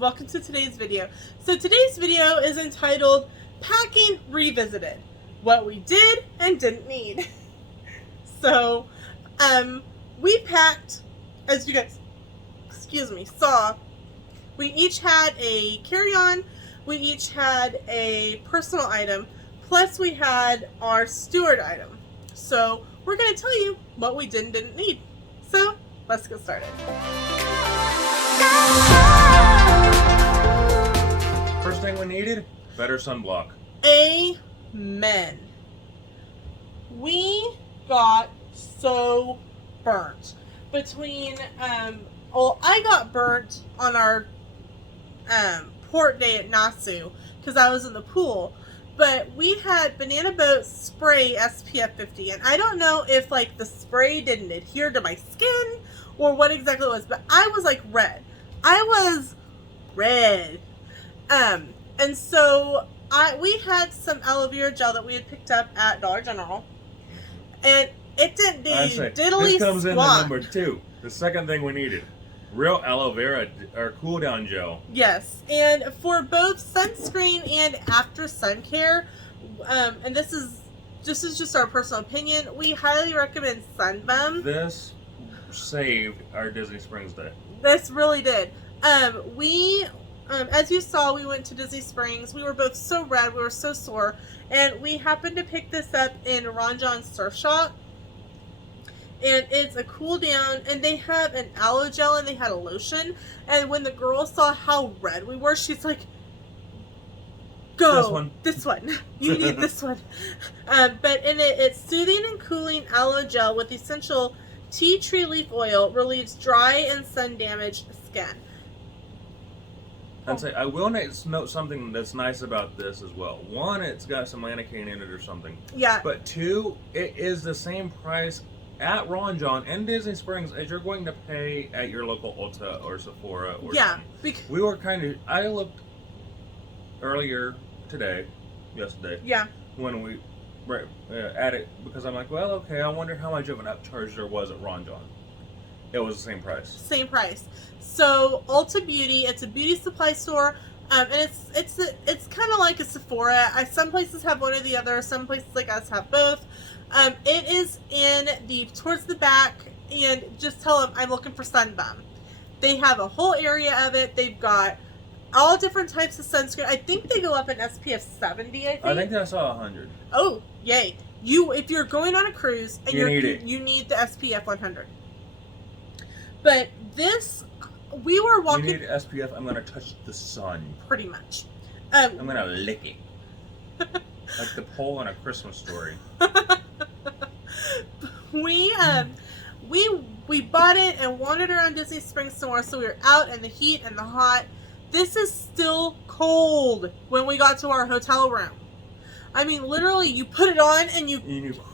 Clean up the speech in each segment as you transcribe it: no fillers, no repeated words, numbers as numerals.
welcome to today's video. So today's video is entitled Packing Revisited, what we did and didn't need. So we packed, as you guys saw, we each had a carry-on, we each had a personal item, plus we had our steward item. So we're going to tell you what we did and didn't need. So let's get started. First thing we needed, better sunblock. Amen. We got so burnt between I got burnt on our port day at Nassau because I was in the pool, but we had Banana Boat spray SPF 50, and I don't know if like the spray didn't adhere to my skin or what exactly it was, but I was like red. I was red. And so we had some aloe vera gel that we had picked up at Dollar General, and it didn't do diddly This comes squat. in the number 2. The second thing we needed, real aloe vera or cool down gel. Yes, and for both sunscreen and after sun care, and this is just our personal opinion, we highly recommend Sun Bum. This saved our Disney Springs day. This really did. As you saw, we went to Disney Springs. We were both so red, we were so sore, and we happened to pick this up in Ron John's Surf Shop. And it's a cool down, and they have an aloe gel and they had a lotion. And when the girl saw how red we were, she's like, "Go this one. You need this one." But in it, it's soothing and cooling aloe gel with essential tea tree leaf oil, relieves dry and sun damaged skin. I'd say I will note something that's nice about this as well. One, it's got some lanacane in it or something. Yeah. But two, it is the same price at Ron John and Disney Springs as you're going to pay at your local Ulta or Sephora or something. We were I looked earlier yesterday. Yeah. When we were at it, because I'm like, well, okay, I wonder how much of an upcharge there was at Ron John. It was the same price. Same price. So Ulta Beauty, it's a beauty supply store, and it's kind of like a Sephora. Some places have one or the other. Some places like us have both. It is towards the back, and just tell them I'm looking for Sun Bum. They have a whole area of it. They've got all different types of sunscreen. I think they go up in SPF 70. I think I saw 100. Oh, yay! If you're going on a cruise and you need the SPF 100. But this, we were walking. You need SPF. I'm gonna touch the sun. Pretty much. I'm gonna lick it, like the pole in A Christmas Story. We bought it and wandered around Disney Springs somewhere, so we were out in the heat and the hot. This is still cold when we got to our hotel room. I mean, literally, you put it on and you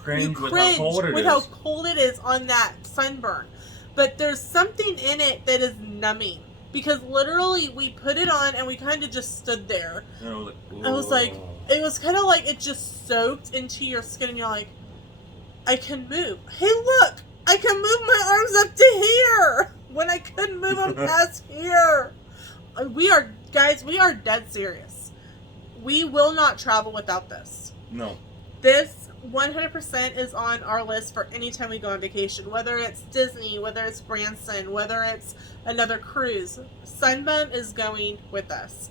cringe with how cold it is on that sunburn. But there's something in it that is numbing, because literally we put it on and we kind of just stood there. I was like, it was kind of like it just soaked into your skin, and you're like, I can move. Hey, look, I can move my arms up to here when I couldn't move them past here. We are dead serious. We will not travel without this. No. This 100% is on our list for any time we go on vacation, whether it's Disney, whether it's Branson, whether it's another cruise. Sun Bum is going with us.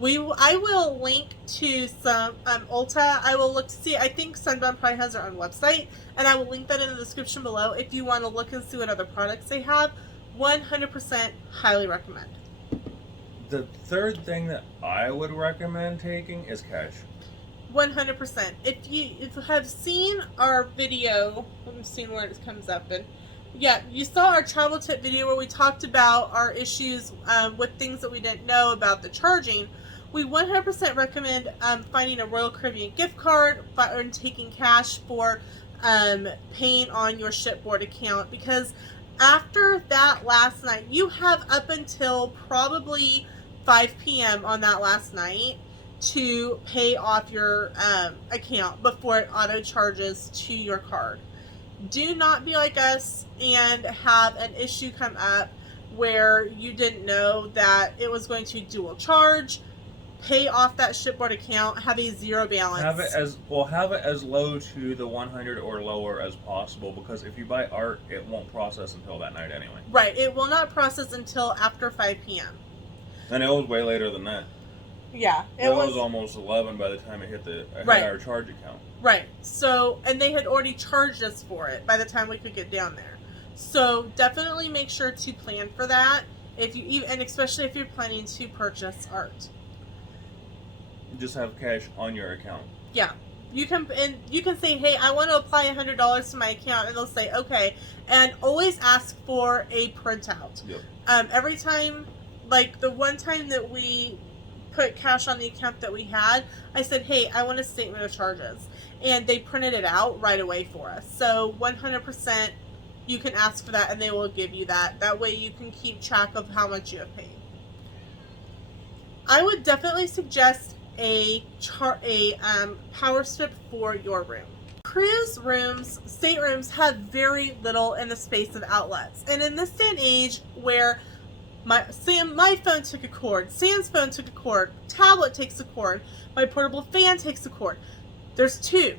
I will link to some Ulta. I will look to see. I think Sun Bum probably has their own website, and I will link that in the description below if you want to look and see what other products they have. 100% highly recommend. The third thing that I would recommend taking is cash. 100%. If you have seen our video, let me see where it comes up. And yeah, you saw our travel tip video where we talked about our issues with things that we didn't know about the charging. We 100% recommend finding a Royal Caribbean gift card and taking cash for paying on your shipboard account, because after that last night, you have up until probably 5 p.m. on that last night to pay off your account before it auto charges to your card. Do not be like us and have an issue come up where you didn't know that it was going to dual charge, pay off that shipboard account, have a zero balance. Have it as low to the 100 or lower as possible, because if you buy art, it won't process until that night anyway. Right, it will not process until after 5 p.m. And it was way later than that. Yeah, it was almost 11 by the time it hit our charge account. Right. So, and they had already charged us for it by the time we could get down there. So definitely make sure to plan for that, and especially if you're planning to purchase art. Just have cash on your account. Yeah. You can say, hey, I want to apply $100 to my account, and they'll say, okay. And always ask for a printout. Yep. Every time, like the one time that we put cash on the account that we had, I said, hey, I want a statement of charges. And they printed it out right away for us. So 100% you can ask for that, and they will give you that. That way you can keep track of how much you have paid. I would definitely suggest a power strip for your room. Cruise rooms, staterooms have very little in the space of outlets. And in this day and age where my phone took a cord, Sam's phone took a cord, tablet takes a cord, my portable fan takes a cord. There's 2,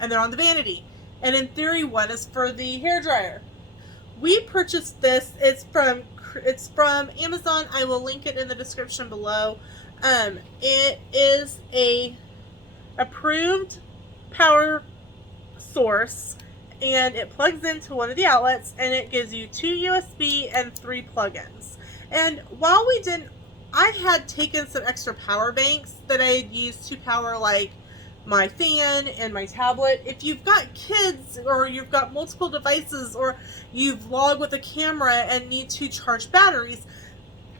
and they're on the vanity. And in theory, one is for the hairdryer. We purchased this. It's from Amazon. I will link it in the description below. It is a approved power source, and it plugs into one of the outlets, and it gives you 2 USB and 3 plugins. And while I had taken some extra power banks that I had used to power like my fan and my tablet. If you've got kids, or you've got multiple devices, or you've logged with a camera and need to charge batteries,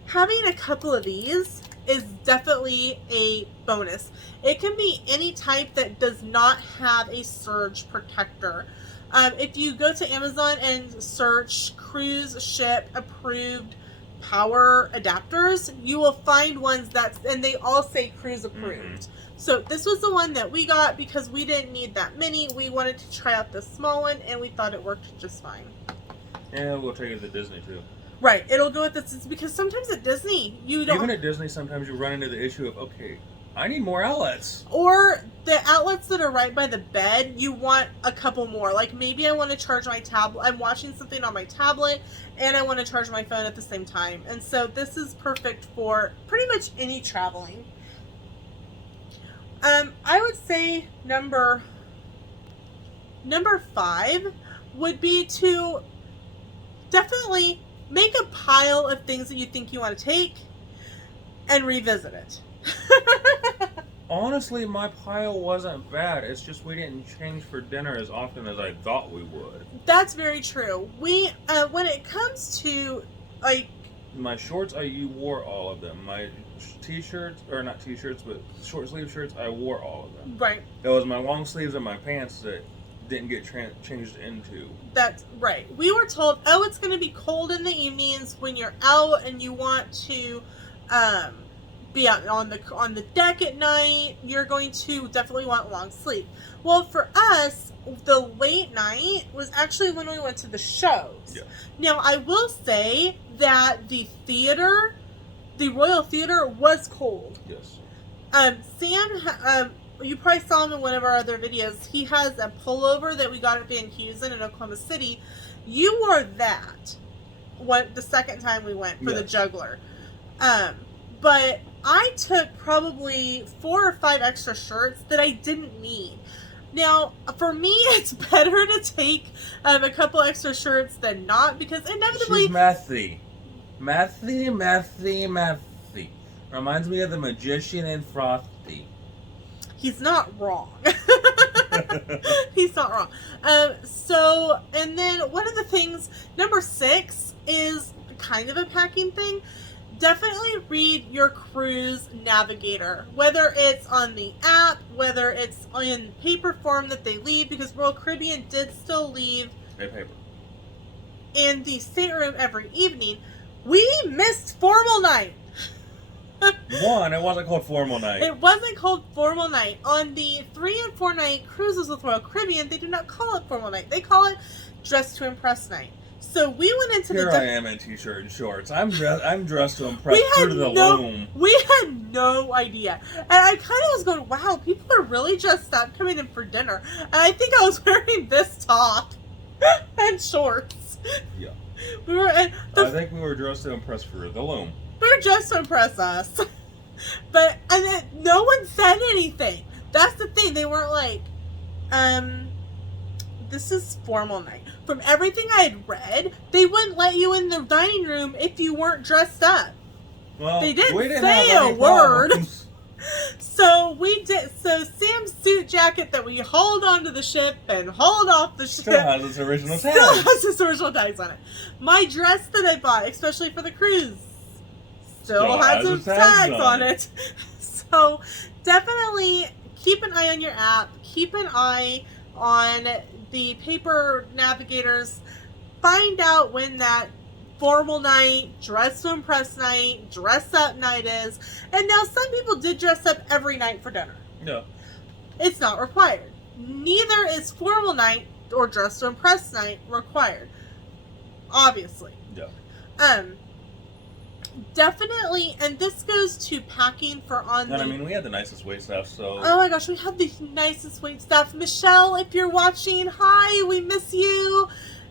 having a couple of these is definitely a bonus. It can be any type that does not have a surge protector. If you go to Amazon and search cruise ship approved power adapters, you will find ones and they all say cruise approved. Mm-hmm. So this was the one that we got because we didn't need that many. We wanted to try out this small one, and we thought it worked just fine. And we'll take it to Disney too. Right, it'll go with this because sometimes at Disney you don't. Even at Disney, sometimes you run into the issue of, okay, I need more outlets. Or the outlets that are right by the bed, you want a couple more. Like maybe I want to charge my tablet. I'm watching something on my tablet, and I want to charge my phone at the same time. And so this is perfect for pretty much any traveling. I would say number 5 would be to definitely make a pile of things that you think you want to take and revisit it. Honestly, my pile wasn't bad. It's just we didn't change for dinner as often as I thought we would. That's very true. We, when it comes to, like... My shorts, I wore all of them. My t-shirts, or not t-shirts, but short sleeve shirts, I wore all of them. Right. It was my long sleeves and my pants that didn't get changed into. That's right. We were told, oh, it's going to be cold in the evenings when you're out and you want to be out on the deck at night. You're going to definitely want long sleeve. Well, for us, the late night was actually when we went to the shows. Yeah. Now, I will say that the Royal Theater was cold. Yes. Sam, you probably saw him in one of our other videos. He has a pullover that we got at Van Heusen in Oklahoma City. You wore that the second time we went for the juggler. But I took probably 4 or 5 extra shirts that I didn't need. Now, for me, it's better to take a couple extra shirts than not, because inevitably... She's mathy. Reminds me of the magician in Frosty. He's not wrong. He's not wrong. So, and then one of the things, number 6 is kind of a packing thing. Definitely read your cruise navigator, whether it's on the app, whether it's in paper form that they leave, because Royal Caribbean did still leave a paper in the stateroom every evening. We missed formal night. It wasn't called formal night. It wasn't called formal night. On the 3 and 4 night cruises with Royal Caribbean, they do not call it formal night. They call it dress to impress night. So we went into Here I am in t-shirt and shorts. I'm dressed to impress her to the loom. We had no idea. And I kind of was going, wow, people are really dressed up coming in for dinner. And I think I was wearing this top and shorts. Yeah. I think we were dressed to impress her, the loom. We were dressed to impress us. But, and then no one said anything. That's the thing. They weren't like, this is formal night. From everything I had read, they wouldn't let you in the dining room if you weren't dressed up. Well, they didn't say a word. So Sam's suit jacket that we hauled onto the ship and hauled off the ship still has its original tags. Still has its original tags on it. My dress that I bought, especially for the cruise, still has its tags on it. So definitely keep an eye on your app. Keep an eye on the paper navigators. Find out when that formal night, dress to impress night, dress up night is. And now some people did dress up every night for dinner. No. It's not required. Neither is formal night or dress to impress night required. Obviously. Yeah. Definitely, and this goes to packing for on the... And I mean, we had the nicest wait staff, so... Oh my gosh, we had the nicest wait staff. Michelle, if you're watching, hi, we miss you.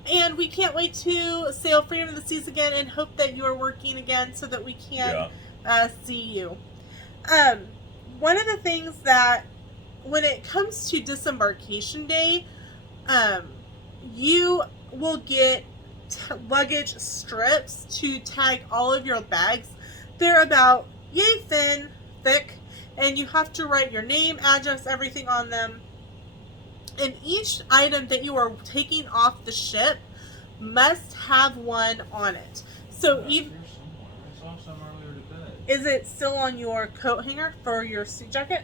And we can't wait to sail Freedom of the Seas again and hope that you are working again so that we can see you. One of the things that, when it comes to disembarkation day, you will get luggage strips to tag all of your bags. They're about yay thick, and you have to write your name, address, everything on them. And each item that you are taking off the ship must have one on it. So even I saw some earlier today. Is it still on your coat hanger for your suit jacket?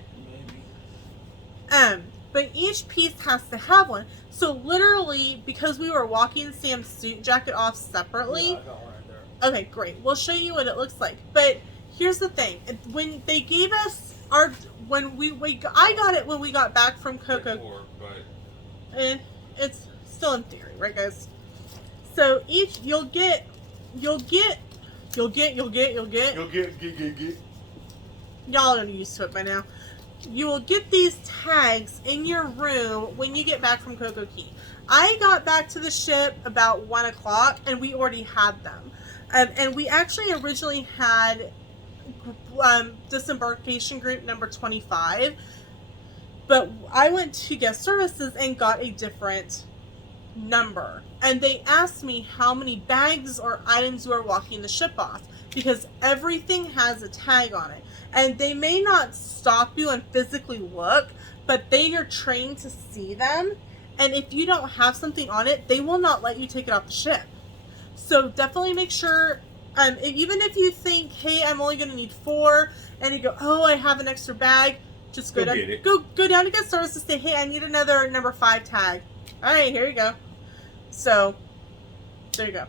Maybe. But each piece has to have one. So literally, because we were walking Sam's suit jacket off separately. Yeah, I got one right there. Okay, great. We'll show you what it looks like. But here's the thing: when they gave us I got it when we got back from Coco. Before, but It's still in theory, right, guys? So each you'll get. Y'all are used to it by now. You will get these tags in your room when you get back from Coco Key. I got back to the ship about 1 o'clock, and we already had them. And we actually originally had disembarkation group number 25, but I went to guest services and got a different number. And they asked me how many bags or items you are walking the ship off, because everything has a tag on it. And they may not stop you and physically look, but they are trained to see them. And if you don't have something on it, they will not let you take it off the ship. So definitely make sure, even if you think, hey, I'm only going to need 4, and you go, oh, I have an extra bag, just go down to guest services, say, hey, I need another number 5 tag. All right, here you go. So there you go.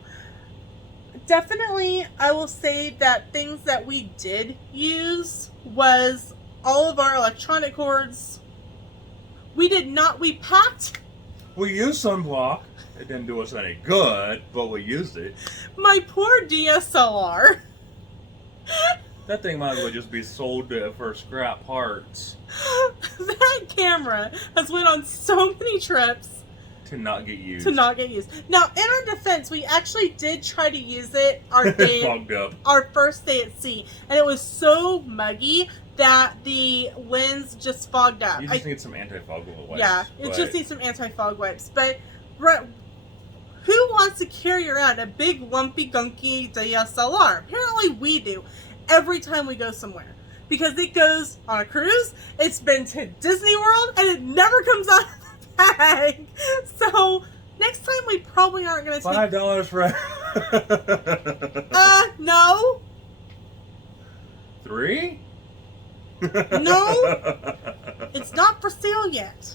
Definitely, I will say that things that we did use was all of our electronic cords. We packed. We used sunblock. It didn't do us any good, but we used it. My poor DSLR. That thing might as well just be sold for scrap parts. That camera has went on so many trips. To not get used. Now, in our defense, we actually did try to use it Fogged up. Our first day at sea, and it was so muggy that the lens just fogged up. You just need some anti-fog wipes. Yeah, it just needs some anti-fog wipes. But who wants to carry around a big, lumpy, gunky DSLR? Apparently we do, every time we go somewhere. Because it goes on a cruise, it's been to Disney World, and it never comes out of the bag. So next time we probably aren't going to take $5 for no. 3? No. It's not for sale yet.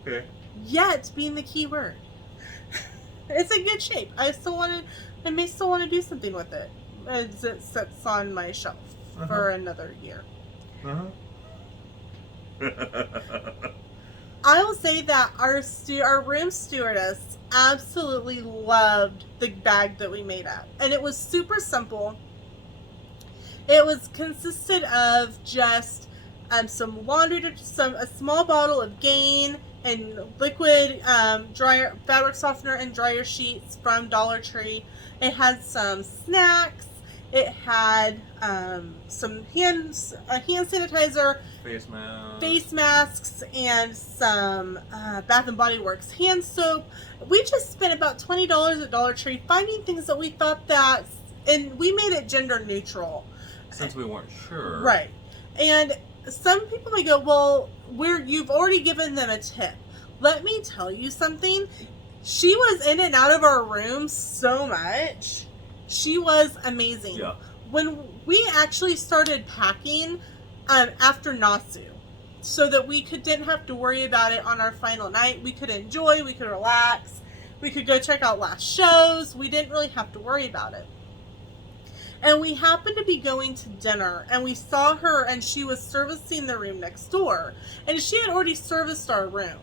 Okay. Yet being the key word. It's in good shape. I may still want to do something with it as it sits on my shelf for another year. I will say that our room stewardess absolutely loved the bag that we made up. And it was super simple. It consisted of just some laundry, a small bottle of Gain and liquid dryer fabric softener and dryer sheets from Dollar Tree. It had some snacks. It had some hand sanitizer, face masks, and some Bath and Body Works hand soap. We just spent about $20 at Dollar Tree finding things that we thought that, and we made it gender neutral. Since we weren't sure. Right. And some people may go, well, you've already given them a tip. Let me tell you something. She was in and out of our room so much. She was amazing. Yeah. When we actually started packing after Nasu, so that we didn't have to worry about it on our final night. We could enjoy, we could relax, we could go check out last shows. We didn't really have to worry about it. And we happened to be going to dinner, and we saw her, and she was servicing the room next door. And she had already serviced our room.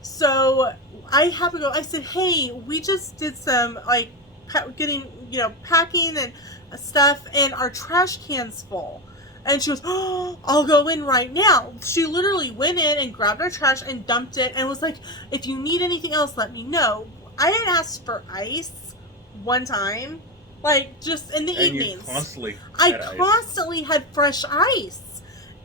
So I happened to go, I said, hey, we just did some, packing and stuff, and our trash can's full. And she goes, oh, I'll go in right now. She literally went in and grabbed our trash and dumped it, and was like, if you need anything else, let me know. I had asked for ice one time. Just in the evenings. I constantly had fresh ice.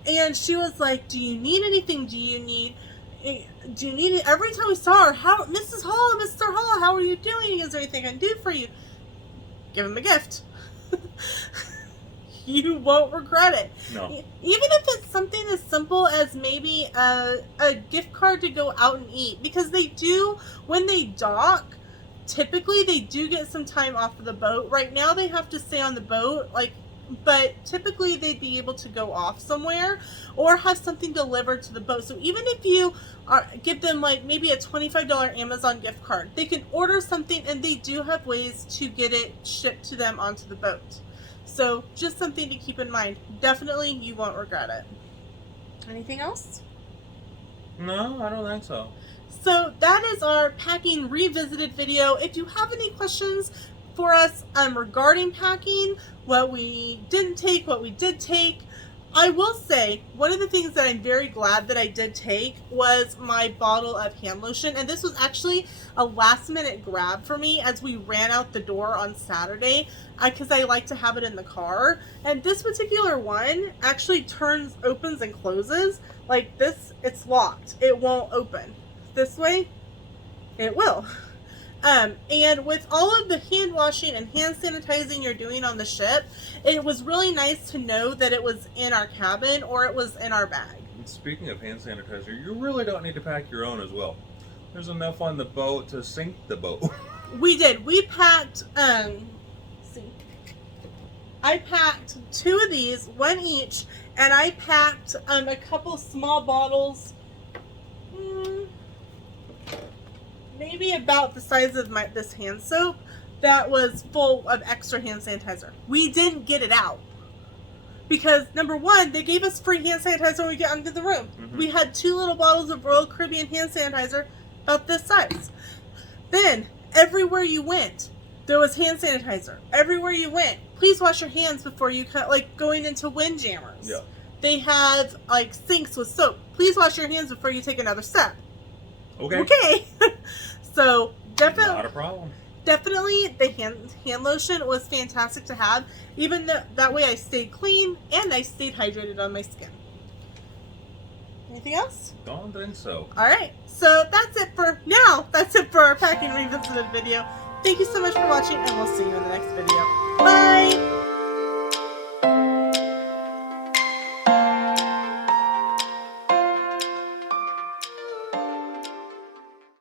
And she was like, do you need anything? Do you need it? Every time we saw her, Mrs. Hall, Mr. Hall, how are you doing? Is there anything I can do for you? Give him a gift. You won't regret it. No. Even if it's something as simple as maybe a gift card to go out and eat. Because they do, when they dock, typically they do get some time off of the boat. Right now they have to stay on the boat, but typically they'd be able to go off somewhere or have something delivered to the boat. So even if you give them maybe a $25 Amazon gift card, they can order something, and they do have ways to get it shipped to them onto the boat. So just something to keep in mind. Definitely you won't regret it. Anything else? No, I don't think so. So that is our packing revisited video. If you have any questions for us regarding packing, what we didn't take, what we did take, I will say one of the things that I'm very glad that I did take was my bottle of hand lotion. And this was actually a last minute grab for me as we ran out the door on Saturday, because I like to have it in the car. And this particular one actually opens and closes. Like this, it's locked. It won't open. This way, it will. And with all of the hand washing and hand sanitizing you're doing on the ship, it was really nice to know that it was in our cabin or it was in our bag. And speaking of hand sanitizer, you really don't need to pack your own as well. There's enough on the boat to sink the boat. We did. We packed, I packed 2 of these, 1 each, and I packed a couple small bottles, maybe about the size of this hand soap, that was full of extra hand sanitizer. We didn't get it out because, number one, they gave us free hand sanitizer when we get into the room. Mm-hmm. We had 2 little bottles of Royal Caribbean hand sanitizer about this size. Then everywhere you went, there was hand sanitizer. Everywhere you went, please wash your hands before you cut, going into windjammers. Yeah. They have sinks with soap. Please wash your hands before you take another step. Okay. So definitely not a problem. Definitely the hand lotion was fantastic to have. Even that way I stayed clean and I stayed hydrated on my skin. Anything else? Don't think so. Alright, so that's it for now. That's it for our packing revisited video. Thank you so much for watching, and we'll see you in the next video. Bye!